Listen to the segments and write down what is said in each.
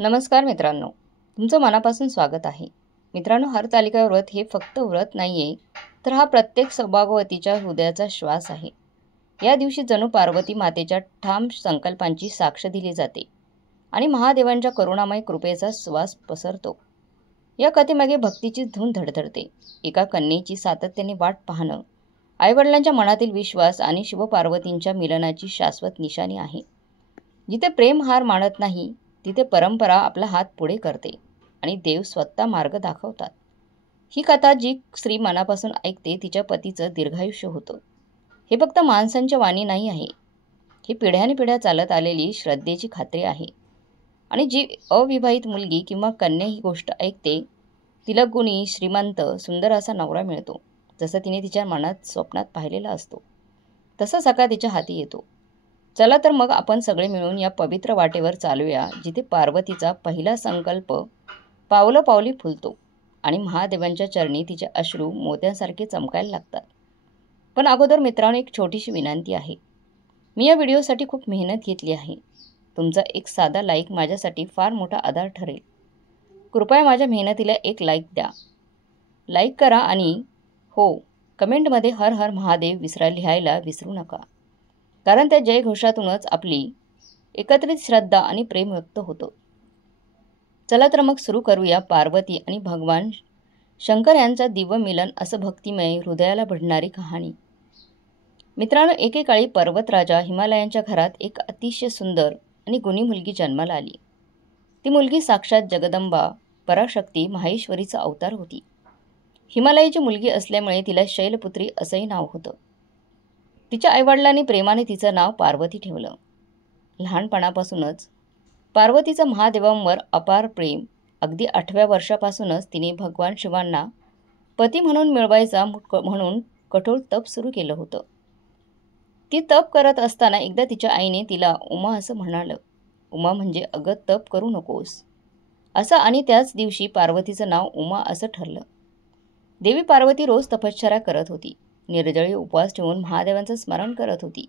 नमस्कार मित्रांनो, तुमचं मनापासून स्वागत आहे. मित्रांनो, हरतालिका व्रत हे फक्त व्रत नाही आहे, तर हा प्रत्येक सौभाग्यवतीच्या हृदयाचा श्वास आहे. या दिवशी जणू पार्वती मातेच्या ठाम संकल्पांची साक्ष दिली जाते आणि महादेवांच्या करुणामय कृपेचा सुवास पसरतो. या कथेमागे भक्तीची धून धडधडते. एका कन्येची सातत्याने वाट पाहणं, आईवडिलांच्या मनातील विश्वास आणि शिवपार्वतींच्या मिलनाची शाश्वत निशाणी आहे. जिथे प्रेम हार मानत नाही, तिथे परंपरा आपला हात पुढे करते आणि देव स्वतः मार्ग दाखवतात. ही कथा जी स्त्री मनापासून ऐकते तिच्या पतीचं दीर्घायुष्य होतं. हे फक्त माणसांच्या वाणी नाही आहे, ही पिढ्यानपिढ्या चालत आलेली श्रद्धेची खात्री आहे. आणि जी अविवाहित मुलगी किंवा कन्या ही गोष्ट ऐकते, तिला गुणी, श्रीमंत, सुंदर असा नवरा मिळतो. जसं तिने तिच्या मनात स्वप्नात पाहिलेला असतो, तसा सकाळ तिच्या हाती येतो. चला तर मग आपण सगळे मिळून या पवित्र वाटेवर चालूया, जिथे पार्वतीचा पहिला संकल्प पावलोपावली फुलतो आणि महादेवांच्या चरणी तिचे अश्रू मोत्यांसारखे चमकायला लागतात. पण अगोदर मित्रांनो, एक छोटीशी विनंती आहे. मी या व्हिडिओसाठी खूप मेहनत घेतली आहे. तुमचा एक साधा लाईक माझ्यासाठी फार मोठा आधार ठरेल. कृपया माझ्या मेहनतीला एक लाईक द्या. लाईक करा आणि हो, कमेंटमध्ये हर हर महादेव लिहायला विसरू नका, कारण त्या जयघोषातूनच आपली एकत्रित श्रद्धा आणि प्रेम व्यक्त होतं. चला तर मग सुरू करूया पार्वती आणि भगवान शंकर यांचा दिव्य मिलन असं भक्तिमय हृदयाला भिडणारी कहाणी. मित्रांनो, एकेकाळी पर्वतराजा हिमालयांच्या घरात एक अतिशय सुंदर आणि गुणी मुलगी जन्माला आली. ती मुलगी साक्षात जगदंबा, पराशक्ती, माहेश्वरीचा अवतार होती. हिमालयाची मुलगी असल्यामुळे तिला शैलपुत्री असंही नाव होतं. तिच्या आईवडिलांनी प्रेमाने तिचं नाव पार्वती ठेवलं. लहानपणापासूनच पार्वतीचं महादेवांवर अपार प्रेम. अगदी 8व्या वर्षापासूनच तिने भगवान शिवांना पती म्हणून मिळवायचा म्हणून कठोर तप सुरू केलं होतं. ती तप करत असताना एकदा तिच्या आईने तिला उमा असं म्हणालं. उमा म्हणजे अगं तप करू नकोस असं. आणि त्याच दिवशी पार्वतीचं नाव उमा असं ठरलं. देवी पार्वती रोज तपश्चर्या करत होती. निर्जळी उपवास ठेवून महादेवांचं स्मरण करत होती.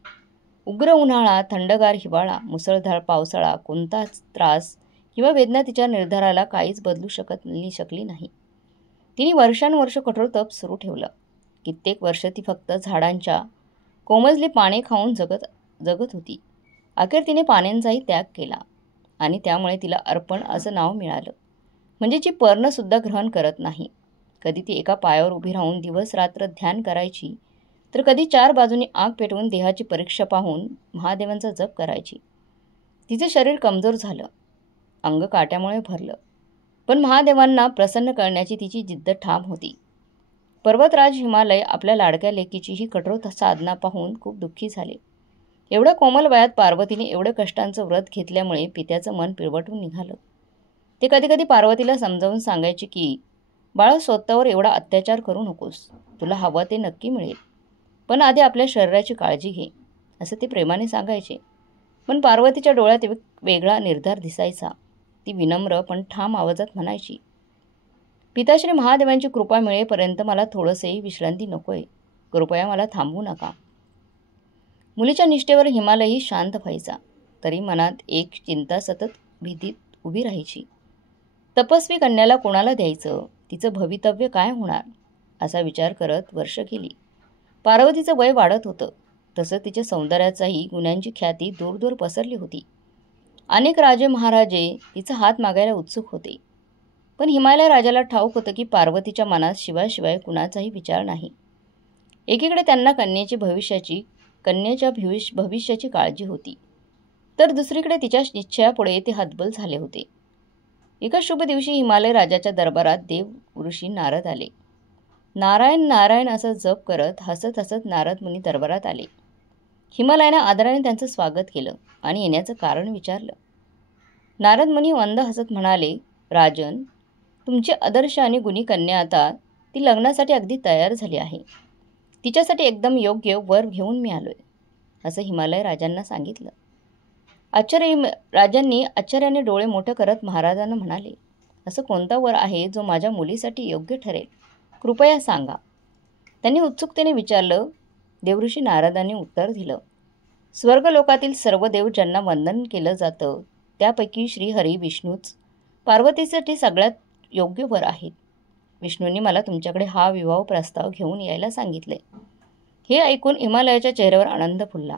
उग्र उन्हाळा, थंडगार हिवाळा, मुसळधार पावसाळा, कोणताच त्रास किंवा वेदना तिच्या निर्धाराला काहीच बदलू शकली नाही. तिने वर्षानुवर्ष कठोर तप सुरू ठेवलं. कित्येक वर्ष ती फक्त झाडांच्या कोमजली पाने खाऊन जगत होती. अखेर तिने पाण्यांचाही त्याग केला आणि त्यामुळे तिला अर्पण असं नाव मिळालं. म्हणजे जी पर्णसुद्धा ग्रहण करत नाही. कधी ती एका पायावर उभी राहून दिवस रात्र ध्यान करायची, तर कधी 4 बाजूंनी आग पेटवून देहाची परीक्षा पाहून महादेवांचा जप करायची. तिचे शरीर कमजोर झालं, अंग काट्यामुळे भरलं, पण महादेवांना प्रसन्न करण्याची तिची जिद्द ठाम होती. पर्वतराज हिमालय आपल्या लाडक्या लेकीची ही कठोर साधना पाहून खूप दुःखी झाले. एवढ्या कोमल वयात पार्वतीने एवढं कष्टांचं व्रत घेतल्यामुळे पित्याचं मन पिळवटून निघालं. ते कधी पार्वतीला समजावून सांगायचे की, बाळा, स्वतःवर एवढा अत्याचार करू नकोस. तुला हवं ते नक्की मिळेल, पण आधी आपल्या शरीराची काळजी घे, असं ते प्रेमाने सांगायचे. पण पार्वतीच्या डोळ्यात एक वेगळा निर्धार दिसायचा. ती विनम्र पण ठाम आवाजात म्हणायची, पिताश्री महादेवांची कृपा मिळेपर्यंत मला थोडंसंही विश्रांती नकोय. कृपया मला थांबवू नका. मुलीच्या निष्ठेवर हिमालयही शांत व्हायचा, तरी मनात एक चिंता सतत भीतीत उभी राहायची. तपस्वी कन्याला कोणाला द्यायचं, तिचं भवितव्य काय होणार, असा विचार करत वर्ष गेली. पार्वतीचं वय वाढत होतं, तसं तिच्या सौंदर्याचाही गुणांची ख्याती दूर पसरली होती. अनेक राजे महाराजे तिचा हात मागायला उत्सुक होते. पण हिमालय राजाला ठाऊक होतं की पार्वतीच्या मनात शिवाय कुणाचाही विचार नाही. एकीकडे त्यांना कन्याच्या भविष्याची काळजी होती, तर दुसरीकडे तिच्या निश्चयापुढे ते हतबल झाले होते. एका शुभ दिवशी हिमालय राजाच्या दरबारात देव ऋषी नारद आले. नारायण नारायण असं जप करत हसत नारद मुनी दरबारात आले. हिमालयाने आदराने त्यांचं स्वागत केलं आणि येण्याचं कारण विचारलं. नारद मुनी मंद हसत म्हणाले, राजन, तुमची आदर्श आणि गुणी कन्या आता ती लग्नासाठी अगदी तयार झाली आहे. तिच्यासाठी एकदम योग्य वर घेऊन मी आलोय, असं हिमालय राजांना सांगितलं. राजांनी आश्चर्याने डोळे मोठे करत महाराजांना म्हणाले, असं कोणता वर आहे जो माझ्या मुलीसाठी योग्य ठरेल? कृपया सांगा. त्यांनी उत्सुकतेने विचारलं. देवऋषी नारदांनी उत्तर दिलं, स्वर्गलोकातील सर्व देव ज्यांना वंदन केलं जातं त्यापैकी श्रीहरी विष्णूच पार्वतीसाठी सगळ्यात योग्य वर आहेत. विष्णूंनी मला तुमच्याकडे हा विवाह प्रस्ताव घेऊन यायला सांगितले. हे ऐकून हिमालयाच्या चेहऱ्यावर आनंद फुलला.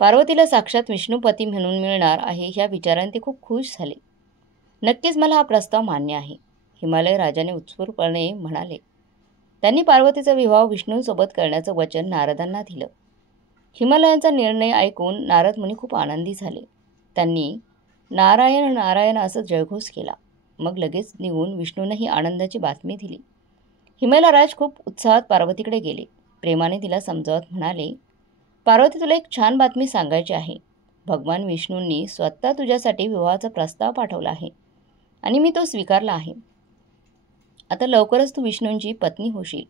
पार्वतीला साक्षात विष्णुपती म्हणून मिळणार आहे ह्या विचाराने ते खूप खुश झाले. नक्कीच मला हा प्रस्ताव मान्य आहे, हिमालय राजाने उत्स्फूर्तपणे म्हणाले. त्यांनी पार्वतीचा विवाह विष्णूंसोबत करण्याचं वचन नारदांना दिलं. हिमालयांचा निर्णय ऐकून नारद मुनी खूप आनंदी झाले. त्यांनी नारायण नारायण असं जयघोष केला. मग लगेच निघून विष्णूंना ही आनंदाची बातमी दिली. हिमालय राज खूप उत्साहात पार्वतीकडे गेले. प्रेमाने तिला समजावत म्हणाले, पार्वती, तुला एक छान बातमी सांगायची आहे. भगवान विष्णूंनी स्वतः तुझ्यासाठी विवाहाचा प्रस्ताव पाठवला आहे आणि मी तो स्वीकारला आहे. आता लवकरच तू विष्णूंची पत्नी होशील.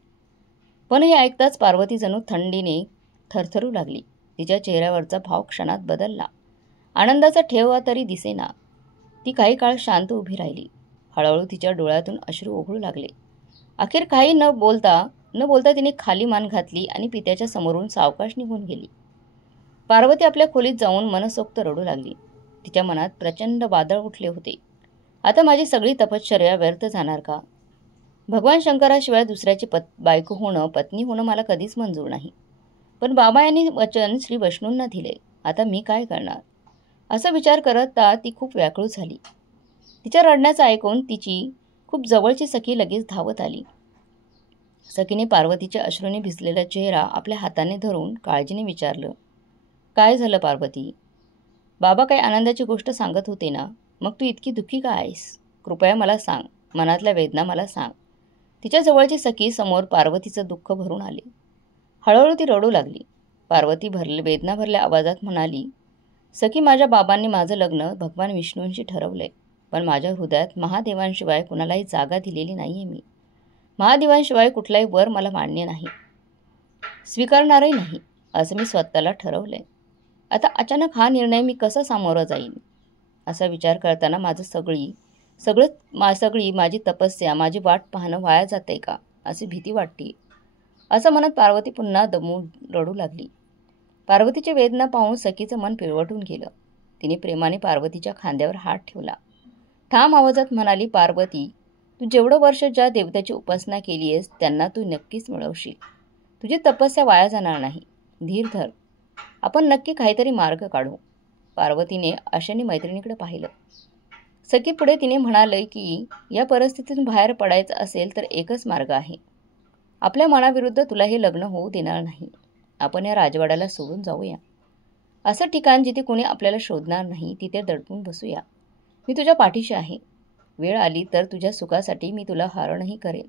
पण हे ऐकताच पार्वती जणू थंडीने थरथरू लागली. तिच्या चेहऱ्यावरचा भाव क्षणात बदलला. आनंदाचा ठेवा तरी दिसेना. ती काही काळ शांत उभी राहिली. हळूहळू तिच्या डोळ्यातून अश्रू ओघळू लागले. अखेर काही न बोलता तिने खाली मान घातली आणि पित्याच्या समोरून सावकाश निघून गेली. पार्वती आपल्या खोलीत जाऊन मनसोक्त रडू लागली. तिच्या मनात प्रचंड वादळ उठले होते. आता माझी सगळी तपश्चर्या व्यर्थ जाणार का? भगवान शंकराशिवाय दुसऱ्याची बायको होणं, पत्नी होणं मला कधीच मंजूर नाही. पण बाबा यांनी वचन श्री विष्णूंना दिले. आता मी काय करणार? असा विचार करता ती खूप व्याकुळ झाली. तिच्या रडण्याचं ऐकून तिची खूप जवळची सखी लगेच धावत आली. सखीने पार्वतीच्या अश्रूने भिजलेला चेहरा आपल्या हाताने धरून काळजीने विचारलं, काय झालं पार्वती? बाबा काही आनंदाची गोष्ट सांगत होते ना, मग तू इतकी दुःखी का आहेस? कृपया मला सांग, मनातल्या वेदना मला सांग. तिच्या जवळची सखी समोर पार्वतीचं दुःख भरून आले. हळूहळू ती रडू लागली. पार्वती वेदना भरल्या आवाजात म्हणाली, सखी, माझ्या बाबांनी माझं लग्न भगवान विष्णूंशी ठरवलंय. पण माझ्या हृदयात महादेवांशिवाय कुणालाही जागा दिलेली नाहीये. मी महादेवांशिवाय कुठलाही वर मला मान्य नाही, स्वीकारणारही नाही, असं मी स्वतःला ठरवलंय. आता अचानक हा निर्णय मी कसा सामोरं जाईन? असा विचार करताना सगळी माझी तपस्या, माझी वाट पाहणं वाया जाते का, अशी भीती वाटते. असं म्हणत पार्वती पुन्हा दमून रडू लागली. पार्वतीची वेदना पाहून सखीचं मन पिळवटून गेलं. तिने प्रेमाने पार्वतीच्या खांद्यावर हात ठेवला. ठाम आवाजात म्हणाली, पार्वती, तू जेवढं वर्ष ज्या देवतेची उपासना केली आहेस त्यांना तू नक्कीच मिळवशील. तुझी तपस्या वाया जाणार नाही. धीर धर, आपण नक्की काहीतरी मार्ग काढू. पार्वतीने आशेने मैत्रिणीकडे पाहिलं. सखी पुढे तिने म्हणाले की या परिस्थितीतून बाहेर पडायचं असेल तर एकच मार्ग आहे. आपल्या मनाविरुद्ध तुला हे लग्न होऊ देणार नाही. आपण या राजवाड्याला सोडून जाऊया. असं ठिकाण जिथे कोणी आपल्याला शोधणार नाही, तिथे दडपून बसूया. मी तुझ्या पाठीशी आहे. वेळ आली तर तुझ्या सुखासाठी मी तुला हरणही करेन.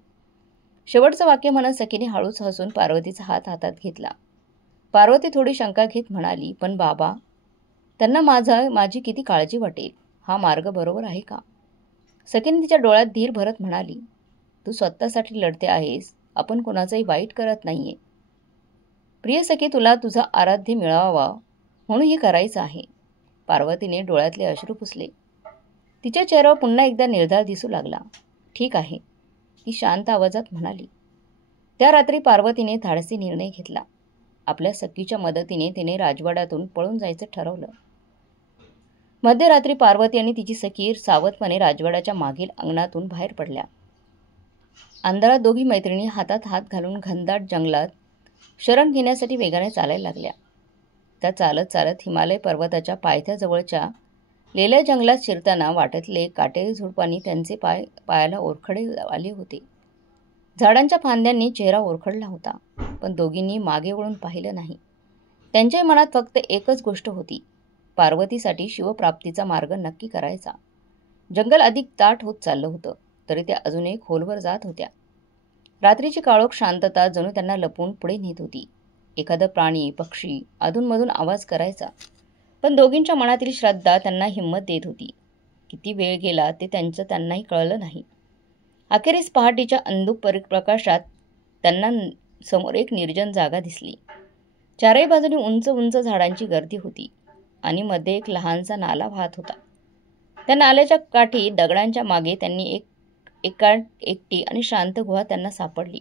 शेवटचं वाक्य म्हणत सखीने हळूच हसून पार्वतीचा हात हातात घेतला. पार्वती थोडी शंका घेत म्हणाली, पण बाबा, त्यांना माझी किती काळजी वाटेल. हा मार्ग बरोबर आहे का? सखीने तिच्या डोळ्यात धीर भरत म्हणाली, तू स्वतःसाठी लढते आहेस, आपण कोणाचंही वाईट करत नाहीये. प्रिय सखी, तुला तुझा आराध्य मिळावा म्हणून हे करायचं आहे. पार्वतीने डोळ्यातले अश्रू पुसले. तिच्या चेहऱ्यावर पुन्हा एकदा निर्धार दिसू लागला. ठीक आहे, ती शांत आवाजात म्हणाली. त्या रात्री पार्वतीने धाडसी निर्णय घेतला. आपल्या सखीच्या मदतीने तिने राजवाड्यातून पळून जायचं ठरवलं. मध्यरात्री पार्वती आणि तिची सखी सावधपणे राजवाड्याच्या मागील अंगणातून बाहेर पडल्या. अंधारात दोघी मैत्रिणी हातात हात घालून घनदाट जंगलात शरण घेण्यासाठी वेगाने चालायला लागल्या. त्या चालत चालत हिमालय पर्वताच्या पायथ्याजवळच्या लेल्या जंगलात शिरताना वाटेतले काटेरी झुडपांनी त्यांचे पायाला ओरखडे आले होते. झाडांच्या फांद्यांनी चेहरा ओरखडला होता, पण दोघींनी मागे वळून पाहिलं नाही. त्यांच्या मनात फक्त एकच गोष्ट होती, पार्वतीसाठी शिवप्राप्तीचा मार्ग नक्की करायचा. जंगल अधिक दाट होत चाललं होतं, तरी त्या अजूनही खोलवर जात होत्या. रात्रीची काळोख शांतता जणू त्यांना लपवून पुढे नेत होती. एखादा प्राणी, पक्षी अधूनमधून आवाज करायचा, पण दोघींच्या मनातील श्रद्धा त्यांना हिंमत देत होती. किती वेळ गेला ते त्यांनाही कळलं नाही. अखेरीस पहाटेच्या अंधुक प्रकाशात त्यांना समोर एक निर्जन जागा दिसली. चारही बाजूनी उंच उंच झाडांची गर्दी होती आणि मध्ये एक लहानसा नाला वाहत होता. त्या नाल्याच्या काठी दगडांच्या मागे त्यांनी एकटी आणि शांत गुहा त्यांना सापडली.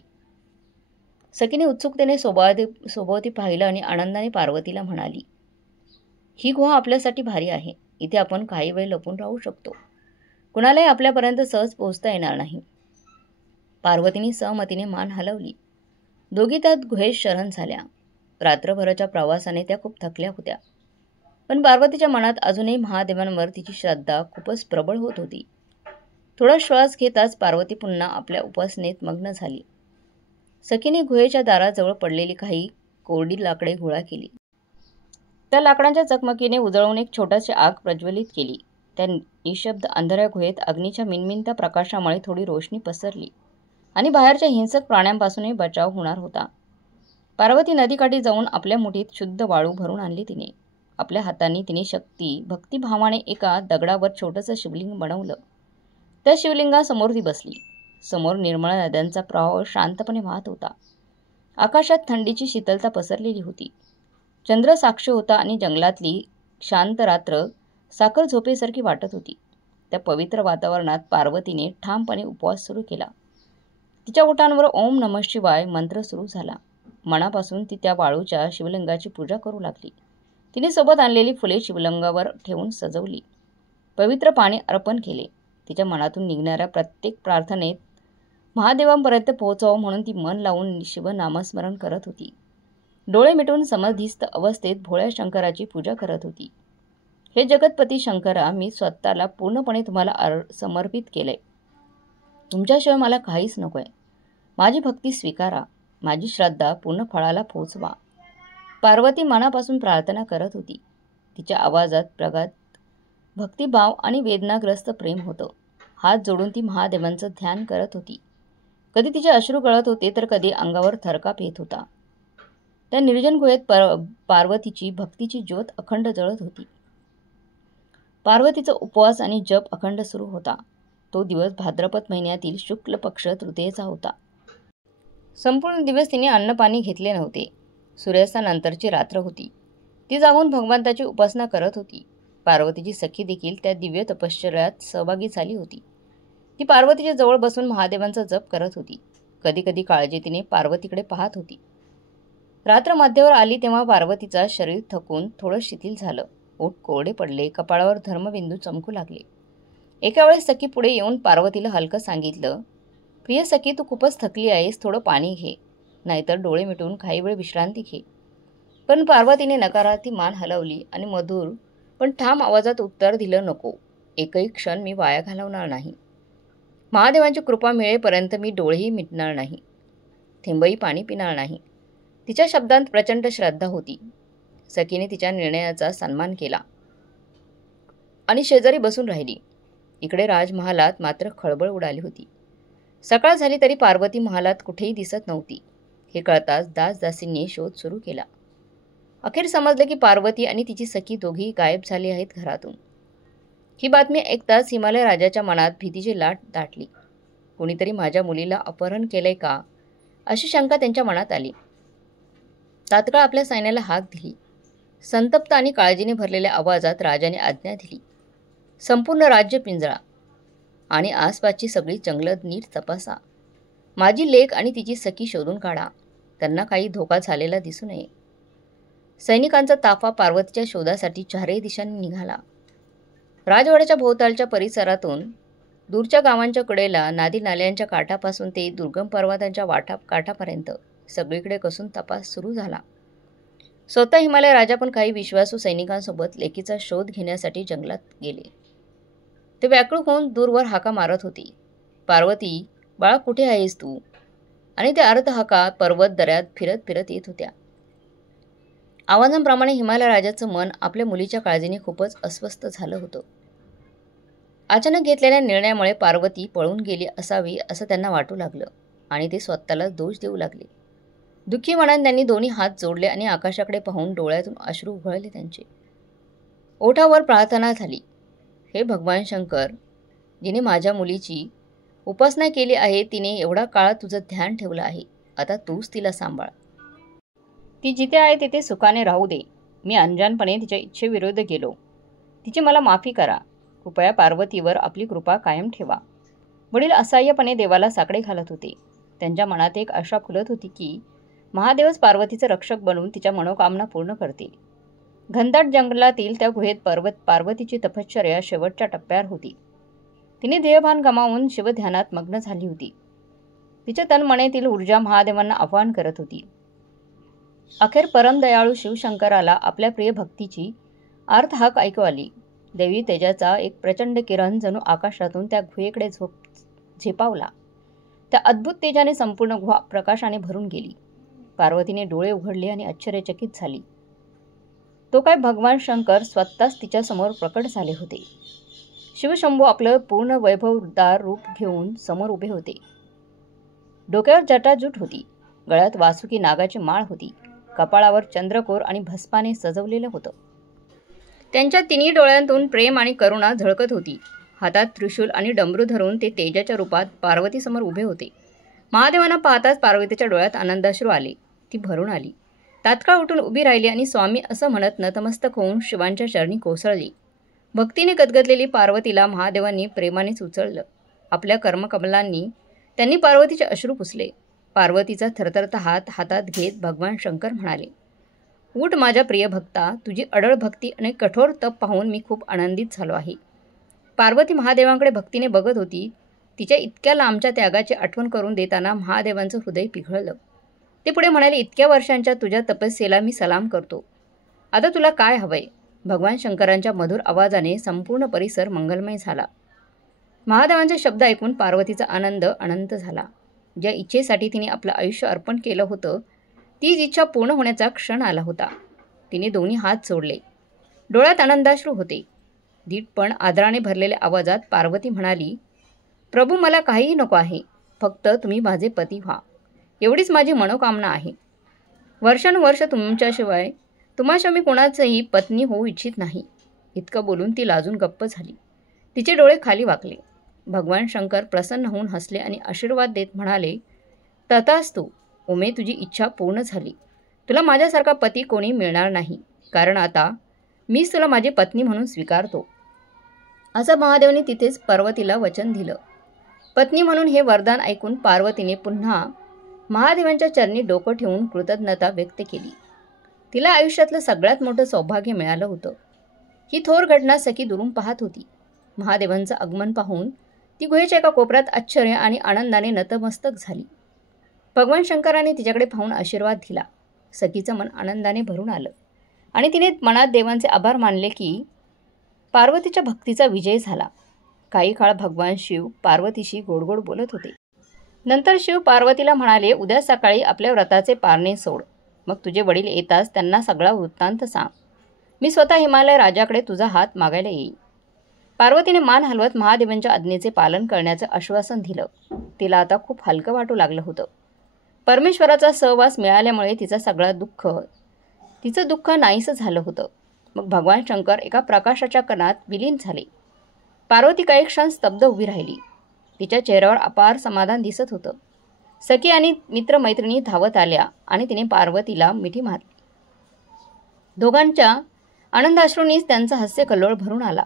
सखीने उत्सुकतेने सोबती पाहिलं आणि आनंदाने पार्वतीला म्हणाली, ही गुहा आपल्यासाठी भारी आहे. इथे आपण काही वेळ लपून राहू शकतो. कुणालाही आपल्यापर्यंत सहज पोहोचता येणार नाही. पार्वतीने सहमतीने मान हलवली. दोघी त्यात गुहेत शरण झाल्या. रात्रभराच्या प्रवासाने त्या खूप थकल्या होत्या. पण पार्वतीच्या मनात अजूनही महादेवांवर तिची श्रद्धा खूपच प्रबळ होत होती. थोडा श्वास घेताच पार्वती पुन्हा आपल्या उपासनेत मग्न झाली. सखीने गुहेच्या दाराजवळ पडलेली काही कोरडी लाकडे गोळा केली. त्या लाकडांच्या चकमकीने उजळून एक छोटीशी आग प्रज्वलित केली. त्या निशब्द अंधाऱ्या गुहेत अग्नीच्या मिनमिनत्या प्रकाशामुळे थोडी रोशनी पसरली आणि बाहेरच्या हिंसक प्राण्यांपासूनही बचाव होणार होता. पार्वती नदीकाठी जाऊन आपल्या मुठीत शुद्ध वाळू भरून आणली तिने. आपल्या हातांनी तिने भक्तिभावाने एका दगडावर छोटंसं शिवलिंग बनवलं. त्या शिवलिंगासमोर ती बसली. समोर निर्मळ नद्यांचा प्रवाह शांतपणे वाहत होता. आकाशात थंडीची शीतलता पसरलेली होती. चंद्र साक्ष होता आणि जंगलातली शांत रात्र साखर झोपेसारखी वाटत होती. त्या पवित्र वातावरणात पार्वतीने ठामपणे उपवास सुरू केला. तिच्या ओठांवर ओम नमः शिवाय मंत्र सुरू झाला. मनापासून ती त्या वाळूच्या शिवलिंगाची पूजा करू लागली. तिने सोबत आणलेली फुले शिवलिंगावर ठेवून सजवली. पवित्र पाणी अर्पण केले. तिच्या मनातून निघणाऱ्या प्रत्येक प्रार्थनेत महादेवांपर्यंत पोहोचावं म्हणून ती मन लावून शिवनामस्मरण करत होती. डोळे मिटून समाधीस्थ अवस्थेत भोळ्या शंकराची पूजा करत होती. हे जगतपती शंकरा, मी स्वतःला पूर्णपणे तुम्हाला समर्पित केलंय. तुमच्याशिवाय मला काहीच नकोय. माझी भक्ती स्वीकारा. माझी श्रद्धा पूर्ण फळाला पोहोचवा. पार्वती मनापासून प्रार्थना करत होती. तिच्या आवाजात प्रगत भक्तिभाव आणि वेदनाग्रस्त प्रेम होतं. हात जोडून ती महादेवांचं ध्यान करत होती. कधी तिचे अश्रू गळत होते तर कधी अंगावर थरकाप येत होता. त्या निर्जन गुहेत पार्वतीची भक्तीची ज्योत अखंड जळत होती. पार्वतीचा उपवास आणि जप अखंड सुरू होता. तो दिवस भाद्रपद महिन्यातील शुक्ल पक्ष तृतीयेचा होता. संपूर्ण दिवस तिने अन्नपाणी घेतले नव्हते. सूर्यास्तानंतरची रात्र होती. ती जागून भगवंताची उपासना करत होती. पार्वतीची सखी देखील त्या दिव्य तपश्चर्यात सहभागी झाली होती. ती पार्वतीच्या जवळ बसून महादेवांचा जप करत होती. कधी कधी काळजीतीने पार्वतीकडे पाहत होती. रात्र मध्यावर आली तेव्हा पार्वतीचा शरीर थकून थोडं शिथिल झालं. ओठ कोरडे पडले. कपाळावर धर्मबिंदू चमकू लागले. एका वेळेस सखी पुढे येऊन पार्वतीला हलकं सांगितलं, प्रिय सखी, तू खूपच थकली आहेस. थोडं पाणी घे, नाहीतर डोळे मिटून काही वेळ विश्रांती घे. पण पार्वतीने नकारार्थी मान हलवली आणि मधुर पण ठाम आवाजात उत्तर दिलं, नको. एकही क्षण मी वाया घालवणार नाही. महादेवांची कृपा मिळेपर्यंत मी डोळेही मिटणार नाही. थेंबही पाणी पिणार नाही. तिच्या शब्दांत प्रचंड श्रद्धा होती. सखीने तिच्या निर्णयाचा सन्मान केला आणि शेजारी बसून राहिली. इकडे राजमहालात मात्र खळबळ उडाली होती. सकाळ झाली तरी पार्वती महालात कुठेही दिसत नव्हती. हे कळताच दासदासींनी शोध सुरू केला. अखेर समजलं की पार्वती आणि तिची सखी दोघी गायब झाली आहेत घरातून. ही बातमी ऐकताच हिमालय राजाच्या मनात भीतीची लाट दाटली. कोणीतरी माझ्या मुलीला अपहरण केलंय का, अशी शंका त्यांच्या मनात आली. तात्काळ आपल्या सैन्याला हाक दिली. संतप्त आणि काळजीने भरलेल्या आवाजात राजाने आज्ञा दिली, संपूर्ण राज्य पिंजळा आणि आसपासची सगळी जंगलं नीट तपासा. माझी लेक आणि तिची सखी शोधून काढा. त्यांना काही धोका झालेला दिसू नये. सैनिकांचा ताफा पार्वतीच्या शोधासाठी चारही दिशांनी निघाला. राजवाड्याच्या भोवतालच्या परिसरातून दूरच्या गावांच्या कडेला, नादी नाल्यांच्या काठापासून ते दुर्गम पर्वतांच्या काठापर्यंत सगळीकडे कसून तपास सुरू झाला. स्वतः हिमालय राजा पण काही विश्वासू सैनिकांसोबत लेकीचा शोध घेण्यासाठी जंगलात गेले. ते व्याकुळ होऊन दूरवर हाका मारत होते, पार्वती, बाळा, कुठे आहेस तू? आणि त्या अर्ध हाका पर्वत दऱ्यात फिरत फिरत येत होत्या. आवाजांप्रमाणे हिमालय राजाचं मन आपल्या मुलीच्या काळजीने खूपच अस्वस्थ झालं होतं. अचानक घेतलेल्या निर्णयामुळे पार्वती पळून गेली असावी असं त्यांना वाटू लागलं आणि ते स्वतःला दोष देऊ लागले. दुःखी मनाने त्यांनी दोन्ही हात जोडले आणि आकाशाकडे पाहून डोळ्यातून अश्रू उघळले त्यांचे. ओठावर प्रार्थना झाली, हे भगवान शंकर, जिने माझ्या मुलीची उपासना केली आहे, तिने एवढा काळ तुझं ध्यान ठेवलं आहे. आता तूच तिला सांभाळ. ती जिथे आहे तिथे सुखाने राहू दे. मी अनजानपणे तिच्या इच्छेविरुद्ध गेलो. तिची मला माफी करा. कृपया पार्वतीवर आपली कृपा कायम ठेवा. वडील असहाय्यपणे देवाला साकडे घालत होते. त्यांच्या मनात एक आशा फुलत होती की महादेवच पार्वतीचे रक्षक बनवून तिच्या मनोकामना पूर्ण करतील. घनदाट जंगलातील त्या गुहेत पार्वतीची तपश्चर्या शेवटच्या टप्प्यावर होती. तिने ध्येयभान गमावून शिवध्यानात मग्न झाली होती. तिच्या तनमनेतील ऊर्जा महादेवांना आवाहन करत होती. अखेर परमदयाळू शिवशंकराला आपल्या प्रिय भक्तीची आर्त हाक ऐकू आली. देवी तेजाचा एक प्रचंड किरण जणू आकाशातून त्या गुहेकडे झेपावला. त्या अद्भुत तेजाने संपूर्ण गुहा प्रकाशाने भरून गेली. पार्वतीने डोळे उघडले आणि आश्चर्यचकित झाली. तो काय भगवान शंकर स्वतःच तिच्यासमोर प्रकट झाले होते. शिवशंभू आपलं पूर्ण वैभवदार रूप घेऊन समोर उभे होते. डोक्यावर जटाजूट होती. गळ्यात वासुकी नागाची माळ होती. कपाळावर चंद्रकोर आणि भस्माने सजवलेलं होतं. त्यांच्या तिन्ही डोळ्यांतून प्रेम आणि करुणा झळकत होती. हातात त्रिशूल आणि डमरू धरून ते तेजाच्या रूपात पार्वतीसमोर उभे होते. महादेवांना पाहताच पार्वतीच्या डोळ्यात आनंदाश्रू आले. ती भरून आली. तात्काळ उठून उभी राहिली आणि स्वामी असं म्हणत नतमस्तक होऊन शिवांच्या चरणी कोसळली. भक्तीने गदगदलेली पार्वतीला महादेवांनी प्रेमानेच उचललं. आपल्या कर्मकमलांनी त्यांनी पार्वतीचे अश्रू पुसले. पार्वतीचा थरथरता हात हातात घेत भगवान शंकर म्हणाले, उठ माझ्या प्रिय भक्ता, तुझी अडळ भक्ती आणि कठोर तप पाहून मी खूप आनंदित झालो आहे. पार्वती महादेवांकडे भक्तीने बघत होती. तिच्या इतक्या लांबच्या त्यागाची आठवण करून देताना महादेवांचं हृदय पिघळलं. ते पुढे म्हणाले, इतक्या वर्षांच्या तुझ्या तपस्येला मी सलाम करतो. आता तुला काय हवंय? भगवान शंकरांच्या मधुर आवाजाने संपूर्ण परिसर मंगलमय झाला. महादेवांचे शब्द ऐकून पार्वतीचा आनंद अनंत झाला. ज्या इच्छेसाठी तिने आपलं आयुष्य अर्पण केलं होतं तीच इच्छा पूर्ण होण्याचा क्षण आला होता. तिने दोन्ही हात जोडले. डोळ्यात आनंदाश्रू होते. धीट पण आदराने भरलेल्या आवाजात पार्वती म्हणाली, प्रभू मला काहीही नको आहे. फक्त तुम्ही माझे पती व्हा. एवढीच माझी मनोकामना आहे. वर्षानुवर्ष तुम्हाशिवाय मी कोणाचंही पत्नी होऊ इच्छित नाही. इतकं बोलून ती लाजून गप्प झाली. तिचे डोळे खाली वाकले. भगवान शंकर प्रसन्न होऊन हसले आणि आशीर्वाद देत म्हणाले, तथास्तु उमे, तुझी इच्छा पूर्ण झाली. तुला माझ्यासारखा पती कोणी मिळणार नाही, कारण आता मीच तुला माझी पत्नी म्हणून स्वीकारतो. असं महादेवाने तिथेच पार्वतीला वचन दिलं. पत्नी म्हणून हे वरदान ऐकून पार्वतीने पुन्हा महादेवांच्या चरणी डोकं ठेवून कृतज्ञता व्यक्त केली. तिला आयुष्यातलं सगळ्यात मोठं सौभाग्य मिळालं होतं. ही थोर घटना सखी दुरून पाहत होती. महादेवांचं आगमन पाहून ती गुहेच्या एका कोपऱ्यात आश्चर्य आणि आनंदाने नतमस्तक झाली. भगवान शंकराने तिच्याकडे पाहून आशीर्वाद दिला. सखीचं मन आनंदाने भरून आलं आणि तिने मनात देवांचे आभार मानले की पार्वतीच्या भक्तीचा विजय झाला. काही काळ भगवान शिव पार्वतीशी गोडगोड बोलत होते. नंतर शिव पार्वतीला म्हणाले, उद्या सकाळी आपल्या व्रताचे पारणे सोड. मग तुझे वडील येताच त्यांना सगळा वृत्तांत सांग. मी स्वतः हिमालय राजाकडे तुझा हात मागायला येईल. पार्वतीने मान हलवत महादेवांच्या आज्ञेचे पालन करण्याचं आश्वासन दिलं. तिला आता खूप हलकं वाटू लागलं होतं. परमेश्वराचा सहवास मिळाल्यामुळे तिचं दुःख नाहीसं झालं होतं. मग भगवान शंकर एका प्रकाशाच्या कणात विलीन झाले. पार्वती काही क्षण स्तब्ध उभी राहिली. तिच्या चेहऱ्यावर अपार समाधान दिसत होतं. सखी आणि मित्रमैत्रिणी धावत आल्या आणि तिने पार्वतीला मिठी मारली. दोघांच्या आनंदाश्रूंनीच त्यांचं हास्य कल्लोळ भरून आला.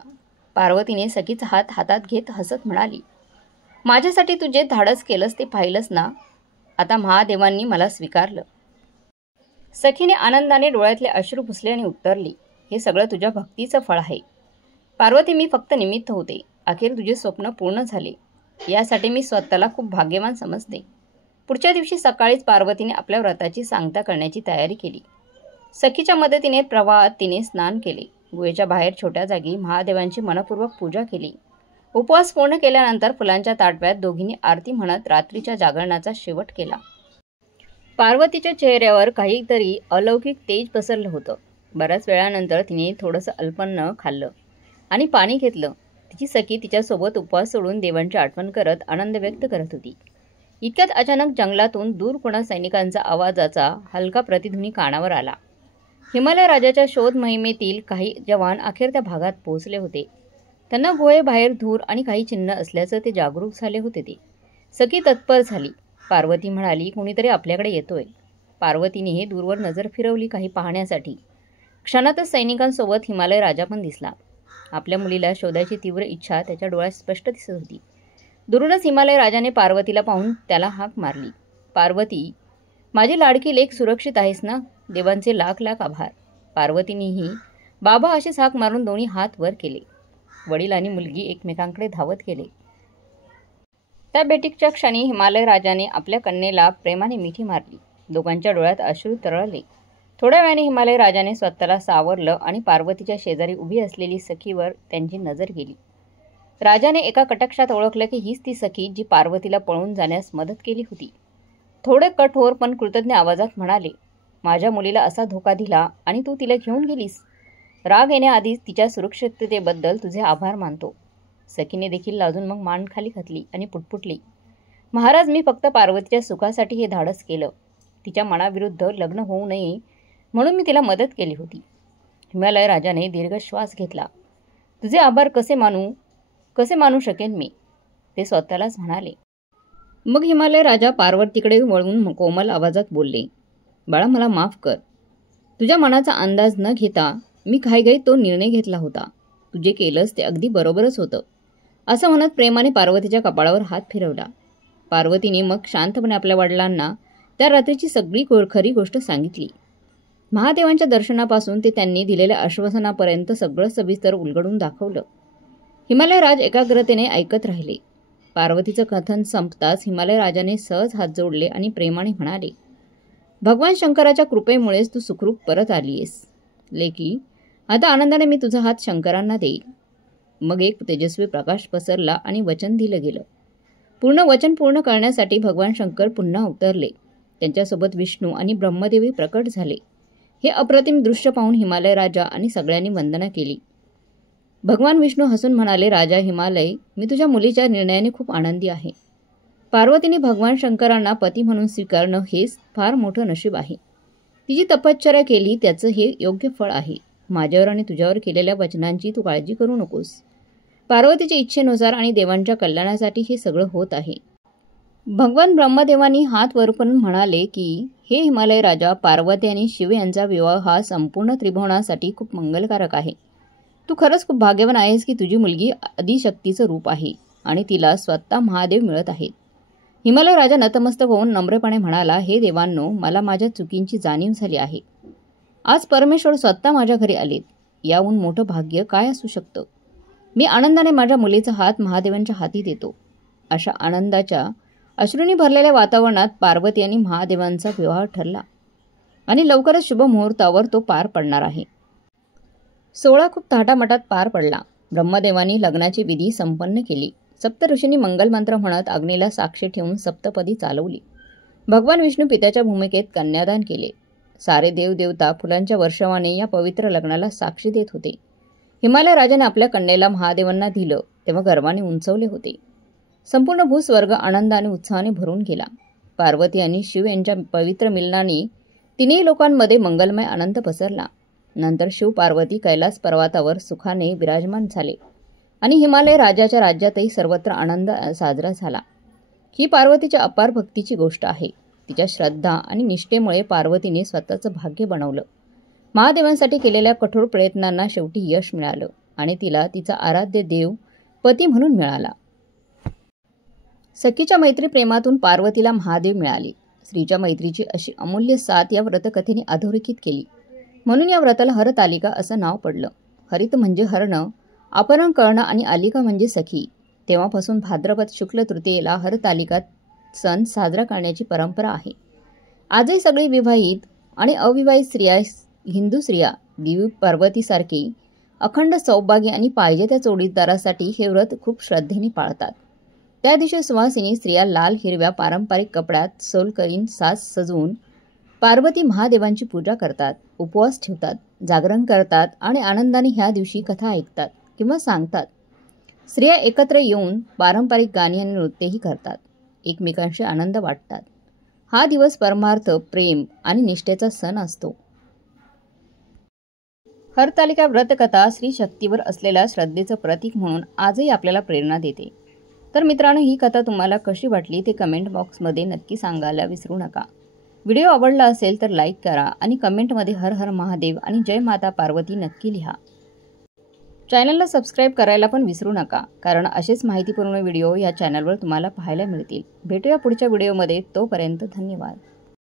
पार्वतीने सखीचा हात हातात घेत हसत म्हणाली, माझ्यासाठी तू जे धाडस केलंस ते पाहिलंस ना. आता महादेवांनी मला स्वीकारलं. सखीने आनंदाने डोळ्यातले अश्रू पुसले आणि उत्तरली, हे सगळं तुझ्या भक्तीचं फळ आहे. पार्वती, मी फक्त निमित्त होते. अखेर तुझे स्वप्न पूर्ण झाले. यासाठी मी स्वतःला खूप भाग्यवान समजते. पुढच्या दिवशी सकाळीच पार्वतीने आपल्या व्रताची सांगता करण्याची तयारी केली. सखीच्या मदतीने प्रवाहात तिने स्नान केले. गुहेच्या बाहेर छोट्या जागी महादेवांची मनपूर्वक पूजा केली. उपवास पूर्ण केल्यानंतर फुलांच्या ताटव्यात दोघींनी आरती म्हणत रात्रीच्या जागरणाचा शेवट केला. पार्वतीच्या चेहऱ्यावर काहीतरी अलौकिक तेज पसरलं होतं. बऱ्याच वेळानंतर तिने थोडंसं अल्पन्न खाल्लं आणि पाणी घेतलं. तिची सखी तिच्यासोबत उपवास सोडून देवांची आठवण करत आनंद व्यक्त करत होती. इतक्यात अचानक जंगलातून दूर कोणा सैनिकांचा आवाजाचा हलका प्रतिध्वनी कानावर आला. हिमालय राजाच्या शोध मोहिमेतील काही जवान अखेर त्या भागात पोहोचले होते. त्यांना गुहेबाहेर धूर आणि काही चिन्ह असल्याचं ते जागरूक झाले होते. ते सखी तत्पर झाली. पार्वती म्हणाली, कोणीतरी आपल्याकडे येतोय. पार्वतीने दूरवर नजर फिरवली काही पाहण्यासाठी. क्षणातच सैनिकांसोबत हिमालय राजा पण दिसला. आपल्या मुलीला शोधायची तीव्र इच्छा त्याच्या डोळ्यात स्पष्ट दिसत होती. दुरूनच हिमालय राजाने पार्वतीला पाहून त्याला हाक मारली, पार्वती, माझी लाडकी लेक सुरक्षित आहेस ना? देवांचे लाख लाख आभार. पार्वतीनेही बाबा अशीच हाक मारून दोन्ही हात वर केले. वडील आणि मुलगी एकमेकांकडे धावत गेले. त्या भेटीच्या क्षणी हिमालय राजाने आपल्या कन्येला प्रेमाने मिठी मारली. दोघांच्या डोळ्यात अश्रू तरळले. थोड्या वेळाने हिमालय राजाने स्वतःला सावरलं आणि पार्वतीच्या शेजारी उभी असलेली सखीवर त्यांची नजर गेली. राजाने एका कटाक्षात ओळखलं की हीच ती सखी जी पार्वतीला पळून जाण्यास मदत केली होती. थोडे कठोर पण कृतज्ञ आवाजात म्हणाले, माझ्या मुलीला असा धोका दिला आणि तू तिला घेऊन गेलीस. राग येण्याआधीच तिच्या सुरक्षिततेबद्दल तुझे आभार मानतो. सखीने देखील लाजून मग मान खाली घातली आणि पुटपुटली, महाराज, मी फक्त पार्वतीच्या सुखासाठी हे धाडस केलं. तिच्या मनाविरुद्ध लग्न होऊ नये म्हणून मी तिला मदत केली होती. हिमालय राजाने दीर्घ श्वास घेतला. तुझे आभार कसे मानू शकेन मी, ते स्वतःलाच म्हणाले. मग हिमालय राजा पार्वतीकडे वळून कोमल आवाजात बोलले, बाळा, मला माफ कर. तुझ्या मनाचा अंदाज न घेता मी घाईघाईत तो निर्णय घेतला होता. तू जे केलंस ते अगदी बरोबरच होतं. असं म्हणत प्रेमाने पार्वतीच्या कपाळावर हात फिरवला. पार्वतीने मग शांतपणे आपल्या वडिलांना त्या रात्रीची सगळी खरी गोष्ट सांगितली. महादेवांच्या दर्शनापासून ते त्यांनी दिलेल्या आश्वासनापर्यंत सगळं सविस्तर उलगडून दाखवलं. हिमालय राज एकाग्रतेने ऐकत राहिले. पार्वतीचं कथन संपताच हिमालय राजाने सहज हात जोडले आणि प्रेमाने म्हणाले, भगवान शंकराच्या कृपेमुळेच तू सुखरूप परत आलीयस. लेकी, आता आनंदाने मी तुझा हात शंकरांना देईल. मग एक तेजस्वी प्रकाश पसरला आणि वचन दिलं गेलं. वचन पूर्ण करण्यासाठी भगवान शंकर पुन्हा अवतरले. त्यांच्यासोबत विष्णू आणि ब्रह्मदेवी प्रकट झाले. हे अप्रतिम दृश्य पाहून हिमालय राजा आणि सगळ्यांनी वंदना केली. भगवान विष्णू हसून म्हणाले, राजा हिमालय, मी तुझ्या मुलीच्या निर्णयाने खूप आनंदी आहे. पार्वतीने भगवान शंकरांना पती म्हणून स्वीकारणं हेच फार मोठं नशीब आहे. तिची तपश्चर्या केली त्याचं हे योग्य फळ आहे. माझ्यावर आणि तुझ्यावर केलेल्या वचनांची तू काळजी करू नकोस. पार्वतीच्या इच्छेनुसार आणि देवांच्या कल्याणासाठी हे सगळं होत आहे. भगवान ब्रह्मदेवानी हात वर करून म्हणाले की, हे हिमालय राजा, पार्वती आणि शिव यांचा विवाह हा संपूर्ण त्रिभुवनासाठी खूप मंगलकारक आहे. तू खरंच खूप भाग्यवान आहेस की तुझी मुलगी आदिशक्तीचं रूप आहे आणि तिला स्वतः महादेव मिळत आहेत. हिमालय राजा नतमस्तक होऊन नम्रपणे म्हणाला, हे देवांनो, मला माझ्या चुकींची जाणीव झाली आहे. आज परमेश्वर स्वतः माझ्या घरी आलेत. याहून मोठं भाग्य काय असू शकतं. मी आनंदाने माझ्या मुलीचा हात महादेवांच्या हाती देतो. अशा आनंदाच्या अश्रूंनी भरलेल्या वातावरणात पार्वती आणि महादेवांचा विवाह ठरला आणि लवकरच शुभ मुहूर्तावर तो पार पडणार आहे. सोहळा खूप थाटामाटात पार पडला. ब्रह्मदेवानी लग्नाची विधी संपन्न केली. सप्तऋषींनी मंगलमंत्र म्हणत अग्नीला साक्षी ठेवून सप्तपदी चालवली. भगवान विष्णू पित्याच्या भूमिकेत कन्यादान केले. सारे देवदेवता फुलांच्या वर्षावाने या पवित्र लग्नाला साक्षी देत होते. हिमालय राजाने आपल्या कन्येला महादेवांना दिलं तेव्हा गर्वाने उंचवले होते. संपूर्ण भूस्वर्ग आनंद आणि उत्साहाने भरून गेला. पार्वती आणि शिव यांच्या पवित्र मिलनाने तिन्ही लोकांमध्ये मंगलमय आनंद पसरला. नंतर शिव पार्वती कैलास पर्वतावर सुखाने विराजमान झाले आणि हिमालय राजाच्या राज्यातही सर्वत्र आनंद साजरा झाला. ही पार्वतीच्या अपार भक्तीची गोष्ट आहे. तिच्या श्रद्धा आणि निष्ठेमुळे पार्वतीने स्वतःचं भाग्य बनवलं. महादेवांसाठी केलेल्या कठोर प्रयत्नांना शेवटी यश मिळालं आणि तिला तिचा आराध्य देव पती म्हणून मिळाला. सखीच्या मैत्री प्रेमातून पार्वतीला महादेव मिळाले. स्त्रीच्या मैत्रीची अशी अमूल्य साथ या व्रतकथेने अधोरेखित केली. म्हणून या व्रताला हरतालिका असं नाव पडलं. हरित म्हणजे हरणं, अपहरण करणं आणि आलिका म्हणजे सखी. तेव्हापासून भाद्रपद शुक्ल तृतीयेला हरतालिका सण साजरा करण्याची परंपरा आहे. आजही सगळी विवाहित आणि अविवाहित स्त्रिया, हिंदू स्त्रिया देवी पार्वतीसारखी अखंड सौभाग्य आणि पाहिजे त्या जोडीदारासाठी हे व्रत खूप श्रद्धेने पाळतात. त्या दिवशी सुवासिनी स्त्रिया लाल हिरव्या पारंपरिक कपड्यात सोलकरीन साज सजवून पार्वती महादेवांची पूजा करतात, उपवास ठेवतात, जागरण करतात आणि आनंदाने ह्या दिवशी कथा ऐकतात किंवा सांगतात. स्त्रिया एकत्र येऊन पारंपरिक गाणी आणि नृत्यही करतात, एकमेकांशी आनंद वाटतात. हा दिवस परमार्थ, प्रेम आणि निष्ठेचा सण असतो. हरतालिका व्रतकथा स्त्री शक्तीवर असलेल्या श्रद्धेचं प्रतीक म्हणून आजही आपल्याला प्रेरणा देते. तर मित्रांनो, ही कथा तुम्हाला कशी वाटली ते कमेंट बॉक्समध्ये नक्की सांगायला विसरू नका. व्हिडिओ आवडला असेल तर लाईक करा आणि कमेंटमध्ये हर हर महादेव आणि जय माता पार्वती नक्की लिहा. चॅनलला सबस्क्राईब करायला पण विसरू नका, कारण असेच माहितीपूर्ण व्हिडिओ या चॅनलवर तुम्हाला पाहायला मिळतील. भेटूया पुढच्या व्हिडिओमध्ये. तोपर्यंत धन्यवाद.